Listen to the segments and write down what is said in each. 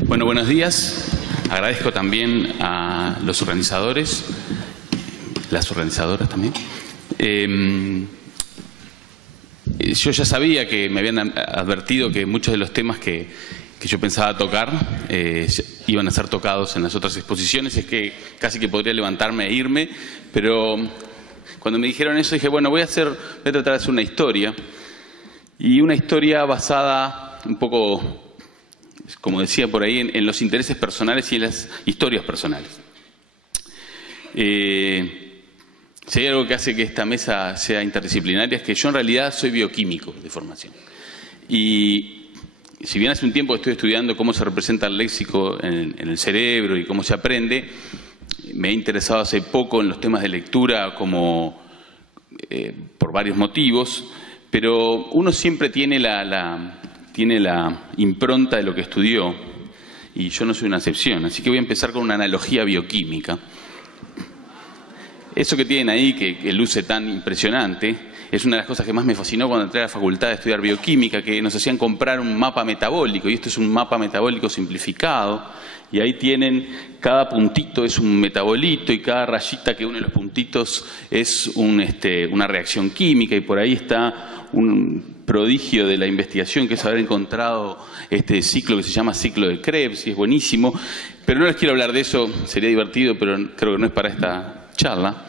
Bueno, buenos días. Agradezco también a los organizadores, las organizadoras también. Yo ya sabía que me habían advertido que muchos de los temas que yo pensaba tocar iban a ser tocados en las otras exposiciones. Es que casi que podría levantarme e irme, pero cuando me dijeron eso dije, bueno, voy a tratar de hacer una historia. Y una historia basada un poco, como decía por ahí, en los intereses personales y en las historias personales. Si hay algo que hace que esta mesa sea interdisciplinaria es que yo en realidad soy bioquímico de formación. Y si bien hace un tiempo estoy estudiando cómo se representa el léxico en el cerebro y cómo se aprende, me he interesado hace poco en los temas de lectura por varios motivos, pero uno siempre tiene la impronta de lo que estudió, y yo no soy una excepción, así que voy a empezar con una analogía bioquímica. Eso que tienen ahí, que luce tan impresionante, es una de las cosas que más me fascinó cuando entré a la facultad de estudiar bioquímica, que nos hacían comprar un mapa metabólico, y esto es un mapa metabólico simplificado, y ahí tienen, cada puntito es un metabolito, y cada rayita que une los puntitos es una reacción química, y por ahí está un prodigio de la investigación, que es haber encontrado este ciclo que se llama ciclo de Krebs, y es buenísimo, pero no les quiero hablar de eso, sería divertido, pero creo que no es para esta charla.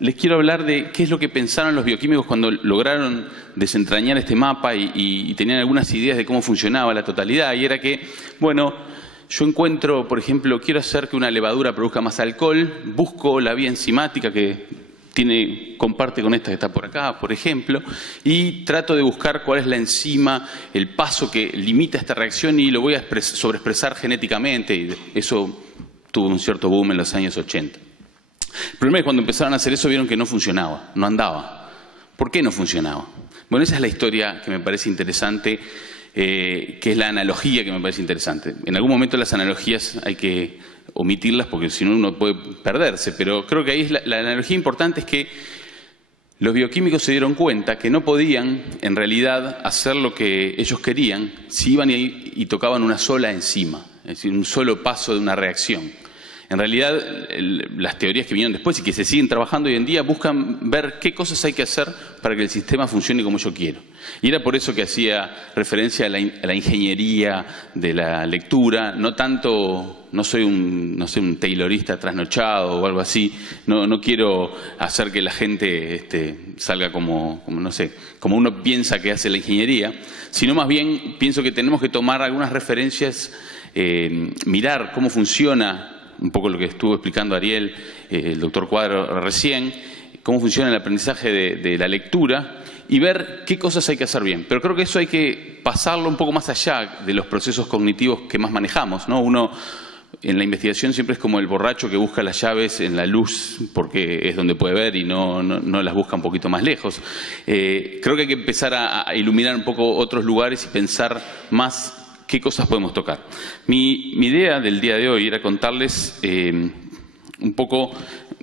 Les quiero hablar de qué es lo que pensaron los bioquímicos cuando lograron desentrañar este mapa y tenían algunas ideas de cómo funcionaba la totalidad, y era que, bueno, yo encuentro, por ejemplo, quiero hacer que una levadura produzca más alcohol, busco la vía enzimática que comparte con esta que está por acá, por ejemplo, y trato de buscar cuál es la enzima, el paso que limita esta reacción, y lo voy a sobreexpresar genéticamente, y eso tuvo un cierto boom en los años 80. El problema es que cuando empezaron a hacer eso vieron que no funcionaba, no andaba. ¿Por qué no funcionaba? Bueno, esa es la historia que me parece interesante, que es la analogía que me parece interesante. En algún momento las analogías hay que omitirlas porque si no uno puede perderse, pero creo que ahí es la analogía importante es que los bioquímicos se dieron cuenta que no podían en realidad hacer lo que ellos querían si iban y tocaban una sola enzima, es decir, un solo paso de una reacción. En realidad, las teorías que vinieron después y que se siguen trabajando hoy en día buscan ver qué cosas hay que hacer para que el sistema funcione como yo quiero. Y era por eso que hacía referencia a la ingeniería de la lectura, no tanto, no soy un taylorista trasnochado o algo así, no quiero hacer que la gente salga como uno piensa que hace la ingeniería, sino más bien pienso que tenemos que tomar algunas referencias, mirar cómo funciona un poco lo que estuvo explicando Ariel, el doctor Cuadro recién, cómo funciona el aprendizaje de la lectura y ver qué cosas hay que hacer bien. Pero creo que eso hay que pasarlo un poco más allá de los procesos cognitivos que más manejamos, ¿no? Uno en la investigación siempre es como el borracho que busca las llaves en la luz porque es donde puede ver y no las busca un poquito más lejos. Creo que hay que empezar a iluminar un poco otros lugares y pensar más qué cosas podemos tocar. Mi idea del día de hoy era contarles un poco,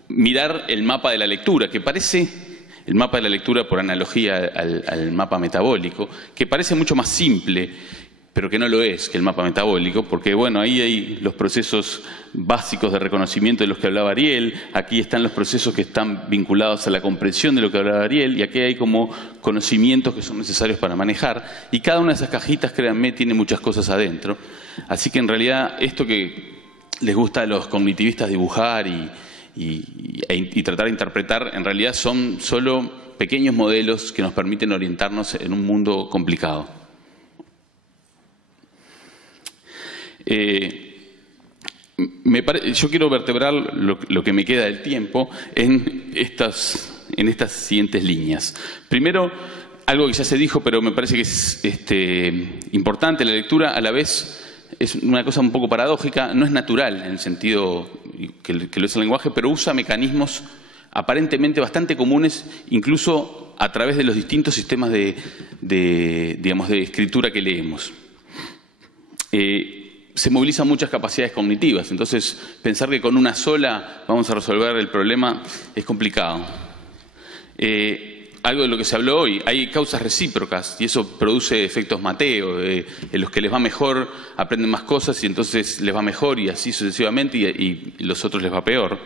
mirar el mapa de la lectura, que parece, el mapa de la lectura por analogía al mapa metabólico, que parece mucho más simple, pero que no lo es, que el mapa metabólico, porque bueno, ahí hay los procesos básicos de reconocimiento de los que hablaba Ariel, aquí están los procesos que están vinculados a la comprensión de lo que hablaba Ariel, y aquí hay como conocimientos que son necesarios para manejar, y cada una de esas cajitas, créanme, tiene muchas cosas adentro. Así que en realidad esto que les gusta a los cognitivistas dibujar y tratar de interpretar, en realidad son solo pequeños modelos que nos permiten orientarnos en un mundo complicado. Yo quiero vertebrar lo que me queda del tiempo en estas siguientes líneas. Primero, algo que ya se dijo, pero me parece que es importante, la lectura a la vez es una cosa un poco paradójica, no es natural en el sentido que lo es el lenguaje, pero usa mecanismos aparentemente bastante comunes, incluso a través de los distintos sistemas de escritura que leemos. Se movilizan muchas capacidades cognitivas, entonces pensar que con una sola vamos a resolver el problema es complicado. algo de lo que se habló hoy, hay causas recíprocas y eso produce efectos Mateo. En los que les va mejor aprenden más cosas y entonces les va mejor y así sucesivamente y los otros les va peor.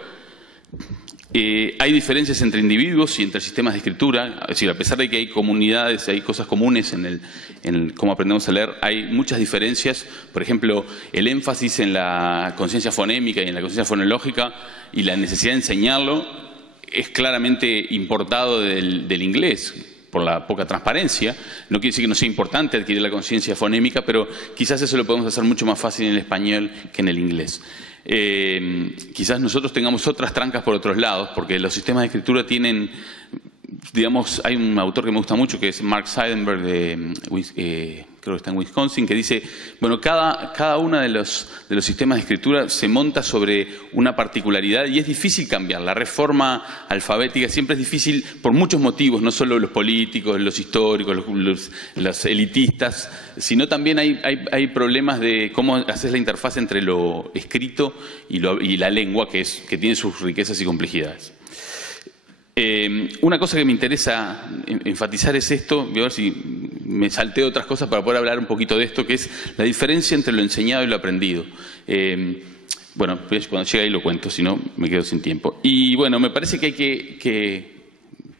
Hay diferencias entre individuos y entre sistemas de escritura, es decir, a pesar de que hay comunidades, hay cosas comunes en cómo aprendemos a leer, hay muchas diferencias. Por ejemplo, el énfasis en la conciencia fonémica y en la conciencia fonológica y la necesidad de enseñarlo es claramente importado del inglés, por la poca transparencia. No quiere decir que no sea importante adquirir la conciencia fonémica, pero quizás eso lo podemos hacer mucho más fácil en el español que en el inglés. Quizás nosotros tengamos otras trancas por otros lados, porque los sistemas de escritura tienen, digamos, hay un autor que me gusta mucho, que es Mark Seidenberg, creo que está en Wisconsin, que dice, bueno, cada uno de los sistemas de escritura se monta sobre una particularidad y es difícil cambiar. La reforma alfabética siempre es difícil por muchos motivos, no solo los políticos, los históricos, los elitistas, sino también hay problemas de cómo hacer la interfaz entre lo escrito y la lengua, que tiene sus riquezas y complejidades. Una cosa que me interesa enfatizar es esto, voy a ver si me salteo otras cosas para poder hablar un poquito de esto, que es la diferencia entre lo enseñado y lo aprendido. Bueno, cuando llegue ahí lo cuento, si no me quedo sin tiempo. Y bueno, me parece que hay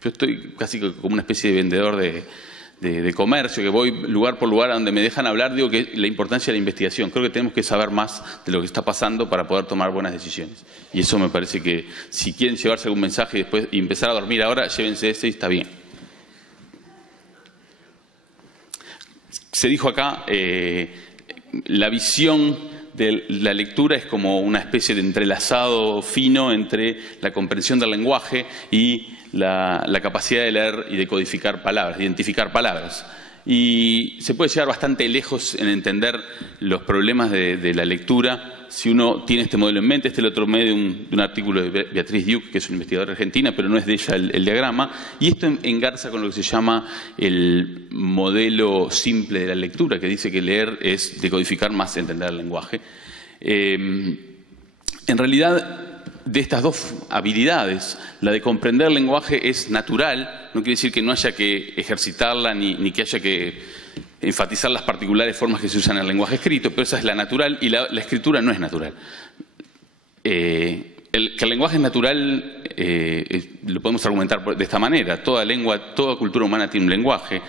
yo estoy casi como una especie de vendedor de comercio, que voy lugar por lugar a donde me dejan hablar, digo que la importancia de la investigación. Creo que tenemos que saber más de lo que está pasando para poder tomar buenas decisiones. Y eso me parece que si quieren llevarse algún mensaje y después empezar a dormir ahora, llévense ese y está bien. Se dijo acá, la visión de la lectura es como una especie de entrelazado fino entre la comprensión del lenguaje y la capacidad de leer y de codificar palabras, de identificar palabras. Y se puede llegar bastante lejos en entender los problemas de la lectura si uno tiene este modelo en mente. Este es el otro medio de un artículo de Beatriz Duke, que es una investigadora argentina, pero no es de ella el diagrama. Y esto engarza con lo que se llama el modelo simple de la lectura, que dice que leer es decodificar más entender el lenguaje. En realidad, de estas dos habilidades, la de comprender el lenguaje es natural, no quiere decir que no haya que ejercitarla ni que haya que enfatizar las particulares formas que se usan en el lenguaje escrito, pero esa es la natural y la escritura no es natural. Que el lenguaje es natural lo podemos argumentar de esta manera. Toda lengua, toda cultura humana tiene un lenguaje.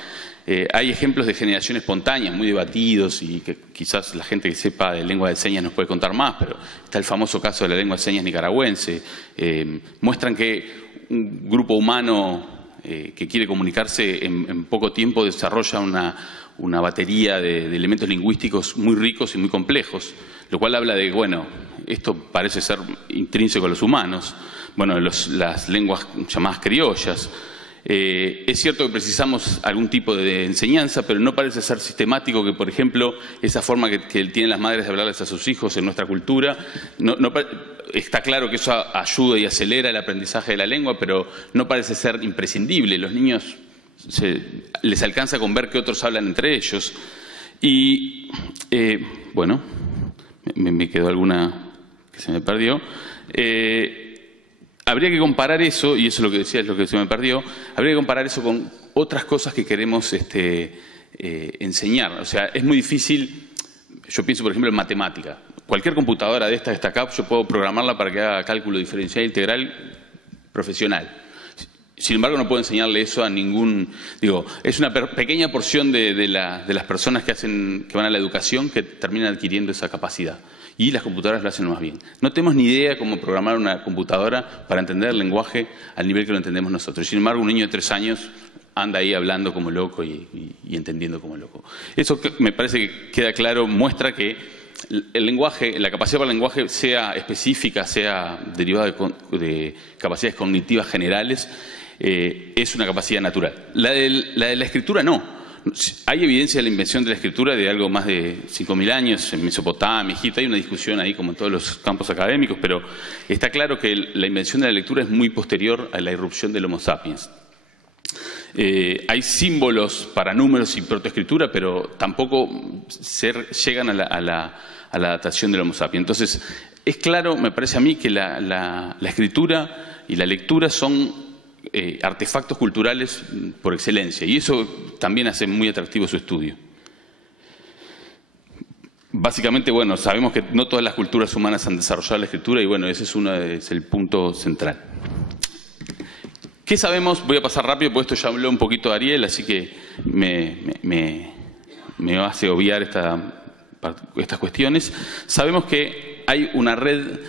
Hay ejemplos de generación espontánea muy debatidos y que quizás la gente que sepa de lengua de señas nos puede contar más, pero está el famoso caso de la lengua de señas nicaragüense. Muestran que un grupo humano que quiere comunicarse en poco tiempo desarrolla una batería de elementos lingüísticos muy ricos y muy complejos, lo cual habla de, bueno, esto parece ser intrínseco a los humanos. Bueno, las lenguas llamadas criollas. Es cierto que precisamos algún tipo de enseñanza, pero no parece ser sistemático que, por ejemplo, esa forma que tienen las madres de hablarles a sus hijos en nuestra cultura, está claro que eso ayuda y acelera el aprendizaje de la lengua, pero no parece ser imprescindible. Los niños les alcanza con ver que otros hablan entre ellos. Y, bueno, me quedó alguna que se me perdió. Habría que comparar eso, y eso es lo que decía, es lo que se me perdió, habría que comparar eso con otras cosas que queremos enseñar. O sea, es muy difícil, yo pienso por ejemplo en matemática. Cualquier computadora de esta que está acá, yo puedo programarla para que haga cálculo diferencial integral profesional. Sin embargo, no puedo enseñarle eso a ningún... Digo, es una pequeña porción de las personas que van a la educación que terminan adquiriendo esa capacidad. Y las computadoras lo hacen más bien. No tenemos ni idea cómo programar una computadora para entender el lenguaje al nivel que lo entendemos nosotros. Sin embargo, un niño de 3 años anda ahí hablando como loco y entendiendo como loco. Eso me parece que queda claro, muestra que el lenguaje, la capacidad para el lenguaje, sea específica, sea derivada de capacidades cognitivas generales, es una capacidad natural. La de la escritura no. Hay evidencia de la invención de la escritura de algo más de 5.000 años, en Mesopotamia, Egipto. Hay una discusión ahí como en todos los campos académicos, pero está claro que la invención de la lectura es muy posterior a la irrupción del Homo sapiens. Hay símbolos para números y protoescritura, pero tampoco llegan a la adaptación del Homo sapiens. Entonces, es claro, me parece a mí, que la escritura y la lectura son artefactos culturales por excelencia, y eso también hace muy atractivo su estudio. Básicamente, bueno, sabemos que no todas las culturas humanas han desarrollado la escritura y bueno, ese es el punto central. ¿Qué sabemos? Voy a pasar rápido, porque esto ya habló un poquito Ariel, así que me hace obviar estas cuestiones. Sabemos que hay una red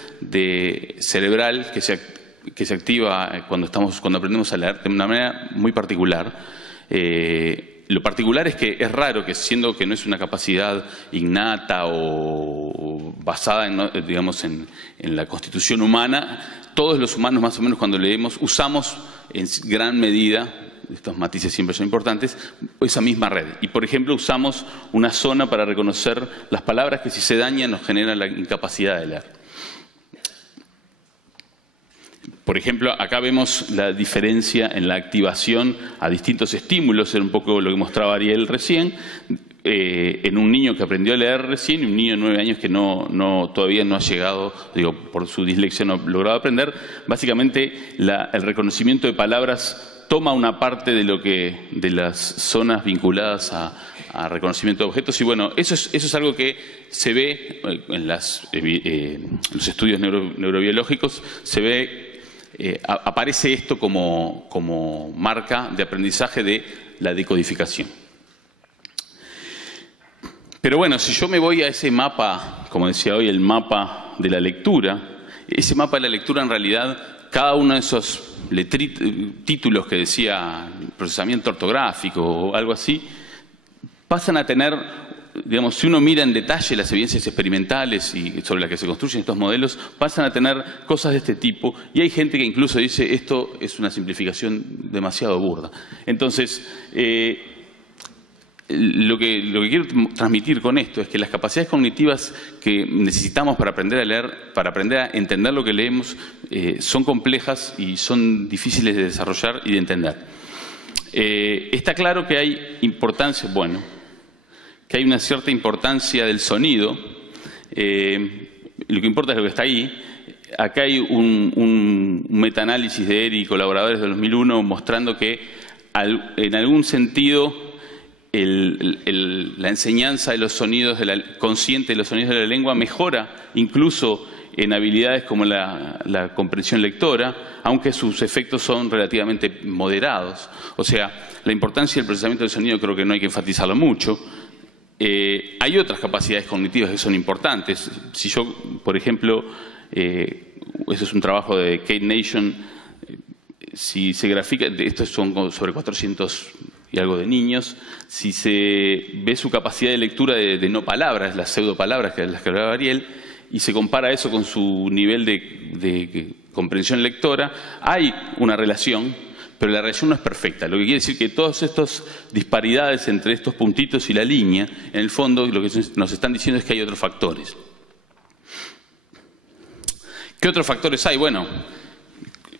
cerebral que se activa cuando aprendemos a leer de una manera muy particular. Lo particular es que es raro que, siendo que no es una capacidad innata o basada en la constitución humana, todos los humanos más o menos cuando leemos usamos en gran medida, estos matices siempre son importantes, esa misma red. Y por ejemplo usamos una zona para reconocer las palabras que si se dañan nos generan la incapacidad de leer. Por ejemplo, acá vemos la diferencia en la activación a distintos estímulos, era un poco lo que mostraba Ariel recién, en un niño que aprendió a leer recién y un niño de 9 años que todavía no ha llegado, por su dislexia no ha logrado aprender. Básicamente, el reconocimiento de palabras toma una parte de las zonas vinculadas a reconocimiento de objetos y bueno, eso es algo que se ve en los estudios neurobiológicos, se ve. Aparece esto como marca de aprendizaje de la decodificación. Pero bueno, si yo me voy a ese mapa, como decía hoy, el mapa de la lectura, ese mapa de la lectura en realidad, cada uno de esos títulos que decía procesamiento ortográfico o algo así, pasan a tener... Digamos, si uno mira en detalle las evidencias experimentales y sobre las que se construyen estos modelos, pasan a tener cosas de este tipo y hay gente que incluso dice esto es una simplificación demasiado burda. Entonces, lo que quiero transmitir con esto es que las capacidades cognitivas que necesitamos para aprender a leer, para aprender a entender lo que leemos, son complejas y son difíciles de desarrollar y de entender. Está claro que hay importancia, que hay una cierta importancia del sonido. Lo que importa es lo que está ahí. Acá hay un metaanálisis de ERI y colaboradores del 2001 mostrando que en algún sentido la enseñanza de los sonidos, consciente de los sonidos de la lengua mejora incluso en habilidades como la comprensión lectora, aunque sus efectos son relativamente moderados. O sea, la importancia del procesamiento del sonido creo que no hay que enfatizarlo mucho. Hay otras capacidades cognitivas que son importantes. Si yo, por ejemplo, eso es un trabajo de Kate Nation, si se grafica, estos son sobre 400 y algo de niños, si se ve su capacidad de lectura de no palabras, las pseudopalabras de las que hablaba Ariel, y se compara eso con su nivel de comprensión lectora, hay una relación. Pero la relación no es perfecta, lo que quiere decir que todas estas disparidades entre estos puntitos y la línea, en el fondo lo que nos están diciendo es que hay otros factores. ¿Qué otros factores hay? Bueno,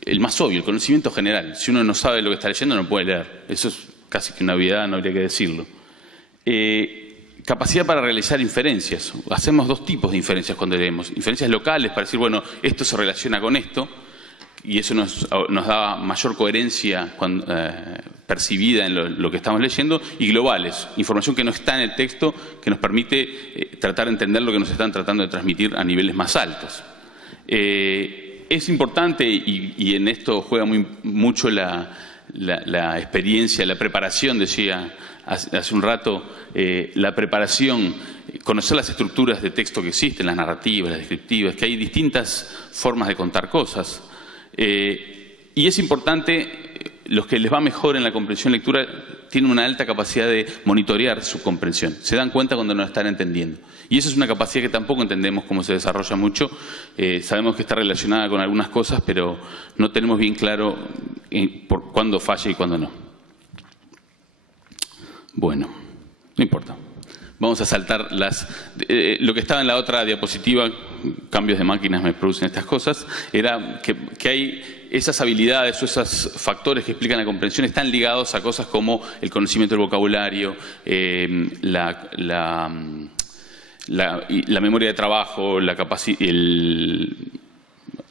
el más obvio, el conocimiento general. Si uno no sabe lo que está leyendo, no puede leer. Eso es casi que una obviedad, no habría que decirlo. Capacidad para realizar inferencias. Hacemos dos tipos de inferencias cuando leemos. Inferencias locales para decir, bueno, esto se relaciona con esto. Y eso nos da mayor coherencia percibida en lo que estamos leyendo, y globales, información que no está en el texto, que nos permite tratar de entender lo que nos están tratando de transmitir a niveles más altos. Es importante, y en esto juega mucho la experiencia, la preparación, decía hace un rato, la preparación, conocer las estructuras de texto que existen, las narrativas, las descriptivas, que hay distintas formas de contar cosas. Y es importante, los que les va mejor en la comprensión lectura tienen una alta capacidad de monitorear su comprensión. Se dan cuenta cuando no están entendiendo. Y eso es una capacidad que tampoco entendemos cómo se desarrolla mucho. Sabemos que está relacionada con algunas cosas, pero no tenemos bien claro por cuándo falla y cuándo no. Bueno, no importa. Vamos a saltar lo que estaba en la otra diapositiva, cambios de máquinas me producen estas cosas, era que hay esas habilidades o esos factores que explican la comprensión están ligados a cosas como el conocimiento del vocabulario, la memoria de trabajo,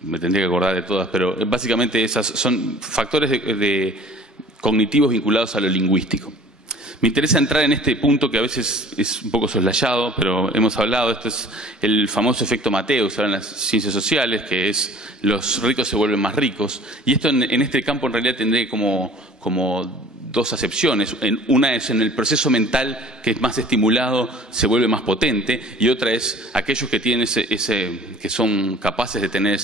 me tendría que acordar de todas, pero básicamente esas son factores cognitivos vinculados a lo lingüístico. Me interesa entrar en este punto que a veces es un poco soslayado, pero hemos hablado, esto es el famoso efecto Mateo, se habla en las ciencias sociales, que es los ricos se vuelven más ricos, y esto en este campo en realidad tendré como dos acepciones. Una es en el proceso mental que es más estimulado, se vuelve más potente, y otra es aquellos que tienen que son capaces de tener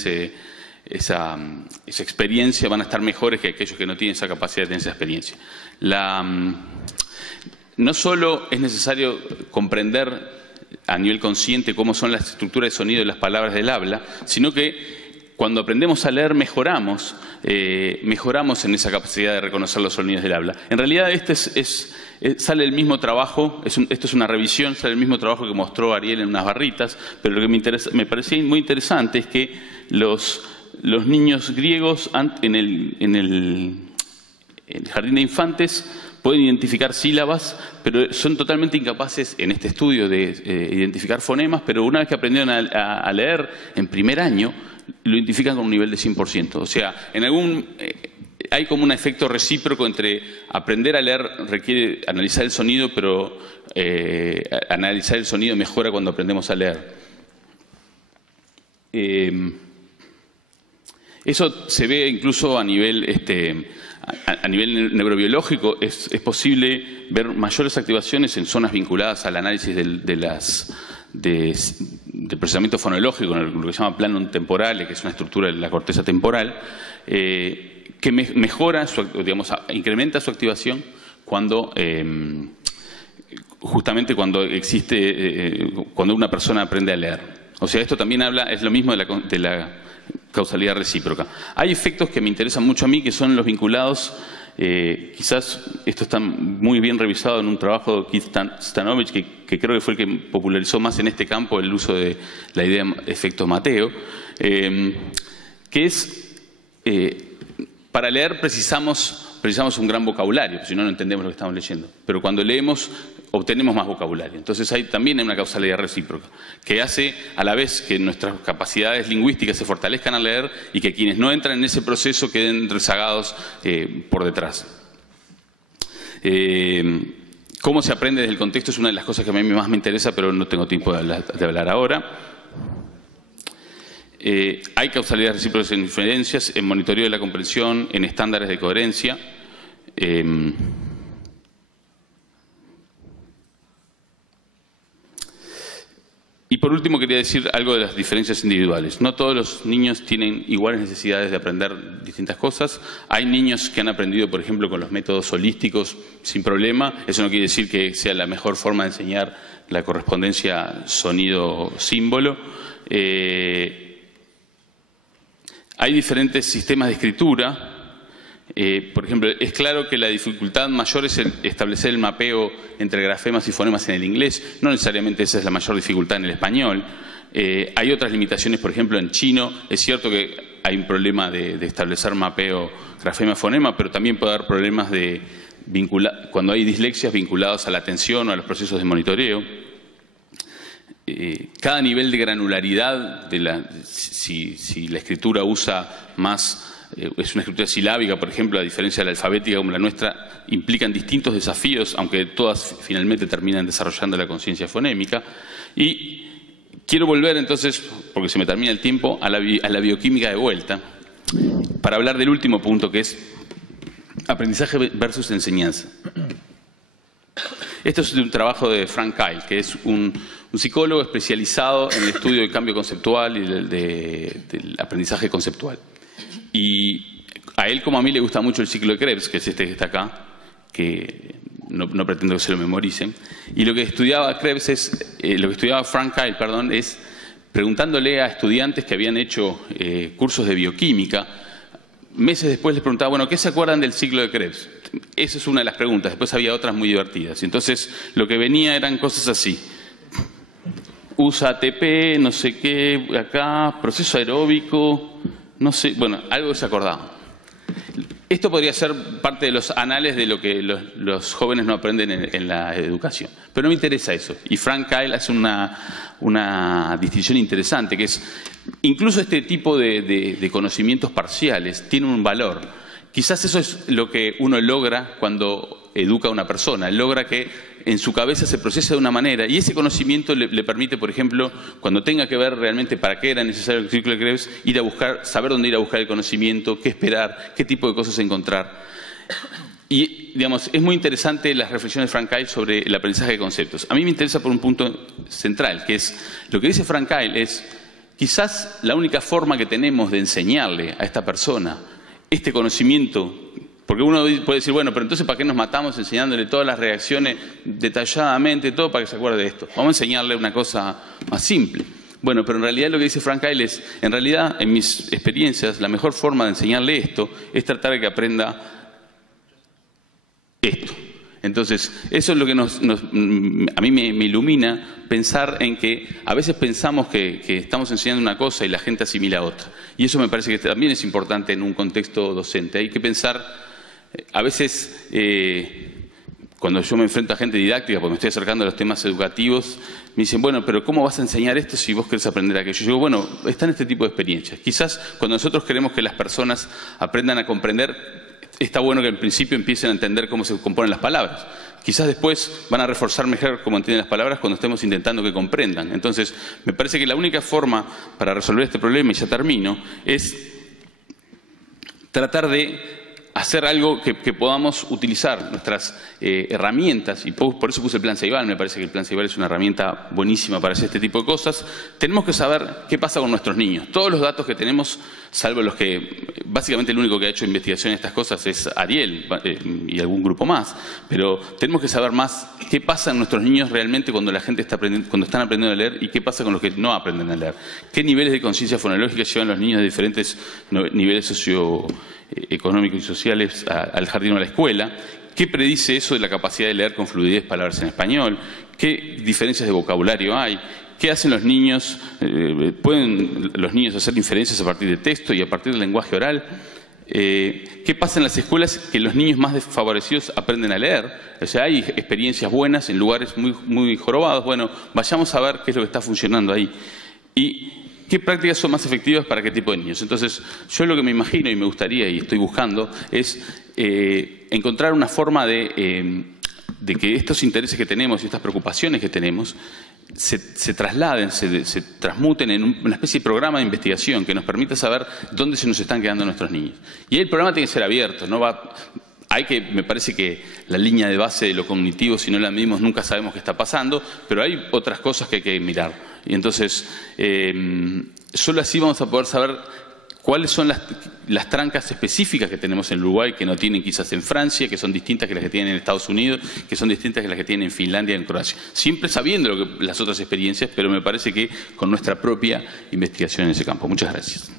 esa experiencia van a estar mejores que aquellos que no tienen esa capacidad de tener esa experiencia. No solo es necesario comprender a nivel consciente cómo son las estructuras de sonido de las palabras del habla, sino que cuando aprendemos a leer mejoramos en esa capacidad de reconocer los sonidos del habla. En realidad sale el mismo trabajo, esto es una revisión, sale el mismo trabajo que mostró Ariel en unas barritas, pero lo que me parecía muy interesante es que los niños griegos en el jardín de infantes pueden identificar sílabas, pero son totalmente incapaces en este estudio de identificar fonemas, pero una vez que aprendieron a leer en primer año, lo identifican con un nivel de 100%. O sea, hay como un efecto recíproco entre aprender a leer requiere analizar el sonido, pero analizar el sonido mejora cuando aprendemos a leer. Eso se ve incluso a nivel neurobiológico. Es posible ver mayores activaciones en zonas vinculadas al análisis del procesamiento fonológico, en lo que se llama plano temporal, que es una estructura de la corteza temporal, que mejora, incrementa su activación justamente cuando una persona aprende a leer. O sea, esto también es lo mismo de la causalidad recíproca. Hay efectos que me interesan mucho a mí, que son los vinculados, quizás esto está muy bien revisado en un trabajo de Keith Stanovich, que creo que fue el que popularizó más en este campo el uso de la idea de efecto Mateo, que es, para leer precisamos un gran vocabulario, si no, no entendemos lo que estamos leyendo. Pero cuando leemos, obtenemos más vocabulario. Entonces también hay una causalidad recíproca, que hace a la vez que nuestras capacidades lingüísticas se fortalezcan al leer y que quienes no entran en ese proceso queden rezagados por detrás. Cómo se aprende desde el contexto es una de las cosas que a mí más me interesa, pero no tengo tiempo de hablar ahora. Hay causalidades recíprocas en inferencias, en monitoreo de la comprensión, en estándares de coherencia. Y por último quería decir algo de las diferencias individuales. No todos los niños tienen iguales necesidades de aprender distintas cosas. Hay niños que han aprendido, por ejemplo, con los métodos holísticos sin problema. Eso no quiere decir que sea la mejor forma de enseñar la correspondencia sonido-símbolo. Hay diferentes sistemas de escritura. Por ejemplo, es claro que la dificultad mayor es establecer el mapeo entre grafemas y fonemas en el inglés. No necesariamente esa es la mayor dificultad en el español. Hay otras limitaciones, por ejemplo, en chino. Es cierto que hay un problema de establecer mapeo grafema-fonema, pero también puede haber problemas cuando hay dislexias vinculadas a la atención o a los procesos de monitoreo. Cada nivel de granularidad, si la escritura usa más, es una escritura silábica, por ejemplo, a diferencia de la alfabética como la nuestra, implican distintos desafíos, aunque todas finalmente terminan desarrollando la conciencia fonémica. Y quiero volver entonces, porque se me termina el tiempo, a la bioquímica de vuelta, para hablar del último punto, que es aprendizaje versus enseñanza. Esto es de un trabajo de Frank Kyle, que es un psicólogo especializado en el estudio del cambio conceptual y del aprendizaje conceptual. Y a él, como a mí, le gusta mucho el ciclo de Krebs, que es este que está acá, que no pretendo que se lo memoricen. Y lo que estudiaba Frank Kyle, es preguntándole a estudiantes que habían hecho cursos de bioquímica. Meses después les preguntaba, bueno, ¿qué se acuerdan del ciclo de Krebs? Esa es una de las preguntas. Después había otras muy divertidas. Y entonces lo que venía eran cosas así. Usa ATP, no sé qué, acá, proceso aeróbico, no sé, bueno, algo que se acordaba. Esto podría ser parte de los anales de lo que los jóvenes no aprenden en la educación. Pero no me interesa eso. Y Frank Kyle hace una distinción interesante, que es, incluso este tipo de conocimientos parciales tiene un valor. Quizás eso es lo que uno logra cuando educa a una persona, logra que en su cabeza se procese de una manera, y ese conocimiento le permite, por ejemplo, cuando tenga que ver realmente para qué era necesario el círculo de Krebs, ir a buscar, saber dónde ir a buscar el conocimiento, qué esperar, qué tipo de cosas encontrar. Y, digamos, es muy interesante las reflexiones de Frank Kyle sobre el aprendizaje de conceptos. A mí me interesa por un punto central, que es, lo que dice Frank Kyle es, quizás la única forma que tenemos de enseñarle a esta persona este conocimiento. Porque uno puede decir, bueno, pero entonces ¿para qué nos matamos enseñándole todas las reacciones detalladamente, todo para que se acuerde de esto? Vamos a enseñarle una cosa más simple. Bueno, pero en realidad lo que dice Frank Kyle es, en realidad, en mis experiencias, la mejor forma de enseñarle esto es tratar de que aprenda esto. Entonces, eso es lo que a mí me ilumina pensar en que a veces pensamos que estamos enseñando una cosa y la gente asimila otra. Y eso me parece que también es importante en un contexto docente. Hay que pensar, a veces, cuando yo me enfrento a gente didáctica, porque me estoy acercando a los temas educativos, me dicen, bueno, pero ¿cómo vas a enseñar esto si vos querés aprender aquello? Yo digo, bueno, están este tipo de experiencias. Quizás cuando nosotros queremos que las personas aprendan a comprender, está bueno que al principio empiecen a entender cómo se componen las palabras. Quizás después van a reforzar mejor cómo entienden las palabras cuando estemos intentando que comprendan. Entonces, me parece que la única forma para resolver este problema, y ya termino, es tratar de hacer algo que podamos utilizar nuestras herramientas, y por eso puse el Plan Ceibal. Me parece que el Plan Ceibal es una herramienta buenísima para hacer este tipo de cosas. Tenemos que saber qué pasa con nuestros niños. Todos los datos que tenemos, salvo los que, básicamente el único que ha hecho investigación en estas cosas es Ariel y algún grupo más, pero tenemos que saber más qué pasa en nuestros niños realmente cuando la gente cuando están aprendiendo a leer, y qué pasa con los que no aprenden a leer. ¿Qué niveles de conciencia fonológica llevan los niños de diferentes niveles socioeconómicos y sociales al jardín o a la escuela? ¿Qué predice eso de la capacidad de leer con fluidez palabras en español? ¿Qué diferencias de vocabulario hay? ¿Qué hacen los niños? ¿Pueden los niños hacer inferencias a partir de texto y a partir del lenguaje oral? ¿Qué pasa en las escuelas que los niños más desfavorecidos aprenden a leer? O sea, hay experiencias buenas en lugares muy jorobados. Bueno, vayamos a ver qué es lo que está funcionando ahí. Y ¿qué prácticas son más efectivas para qué tipo de niños? Entonces, yo lo que me imagino y me gustaría y estoy buscando es encontrar una forma de que estos intereses que tenemos y estas preocupaciones que tenemos se trasladen, se transmuten en una especie de programa de investigación que nos permita saber dónde se nos están quedando nuestros niños. Y ahí el programa tiene que ser abierto, no va... me parece que la línea de base de lo cognitivo, si no la medimos, nunca sabemos qué está pasando, pero hay otras cosas que hay que mirar. Y entonces, solo así vamos a poder saber cuáles son las trancas específicas que tenemos en Uruguay, que no tienen quizás en Francia, que son distintas que las que tienen en Estados Unidos, que son distintas que las que tienen en Finlandia y en Croacia. Siempre sabiendo las otras experiencias, pero me parece que con nuestra propia investigación en ese campo. Muchas gracias.